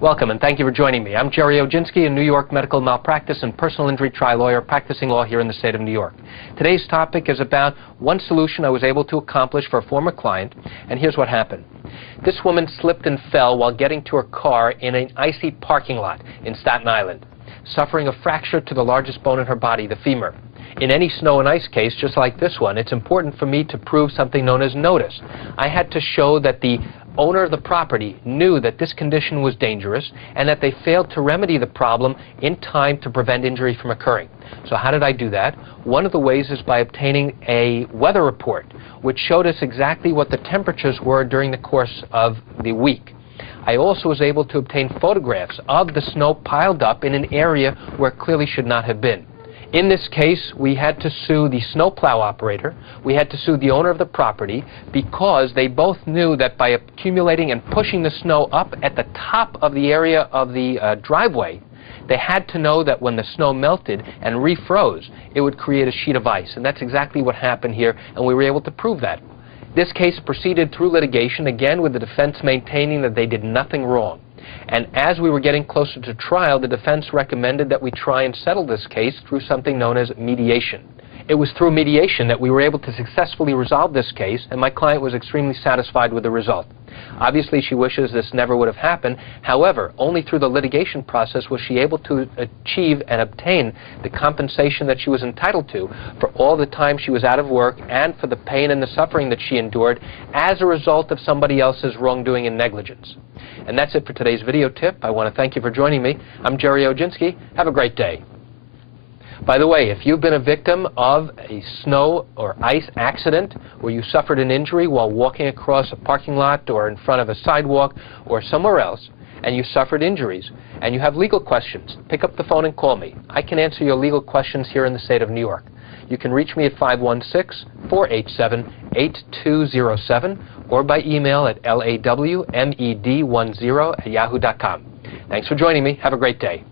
Welcome and thank you for joining me. I'm Jerry Oginski, a New York medical malpractice and personal injury trial lawyer practicing law here in the state of New York. Today's topic is about one solution I was able to accomplish for a former client, and here's what happened. This woman slipped and fell while getting to her car in an icy parking lot in Staten Island, suffering a fracture to the largest bone in her body, the femur. In any snow and ice case, just like this one, it's important for me to prove something known as notice. I had to show that the owner of the property knew that this condition was dangerous and that they failed to remedy the problem in time to prevent injury from occurring. So how did I do that? One of the ways is by obtaining a weather report, which showed us exactly what the temperatures were during the course of the week. I also was able to obtain photographs of the snow piled up in an area where it clearly should not have been. In this case, we had to sue the snowplow operator, we had to sue the owner of the property, because they both knew that by accumulating and pushing the snow up at the top of the area of the driveway, they had to know that when the snow melted and refroze, it would create a sheet of ice. And that's exactly what happened here, and we were able to prove that. This case proceeded through litigation, again with the defense maintaining that they did nothing wrong. And as we were getting closer to trial, the defense recommended that we try and settle this case through something known as mediation. It was through mediation that we were able to successfully resolve this case, and my client was extremely satisfied with the result. Obviously, she wishes this never would have happened. However, only through the litigation process was she able to achieve and obtain the compensation that she was entitled to for all the time she was out of work and for the pain and the suffering that she endured as a result of somebody else's wrongdoing and negligence. And that's it for today's video tip. I want to thank you for joining me. I'm Jerry Oginski. Have a great day. By the way, if you've been a victim of a snow or ice accident where you suffered an injury while walking across a parking lot or in front of a sidewalk or somewhere else, and you suffered injuries, and you have legal questions, pick up the phone and call me. I can answer your legal questions here in the state of New York. You can reach me at 516-487-8207 or by email at lawmed10@yahoo.com. Thanks for joining me. Have a great day.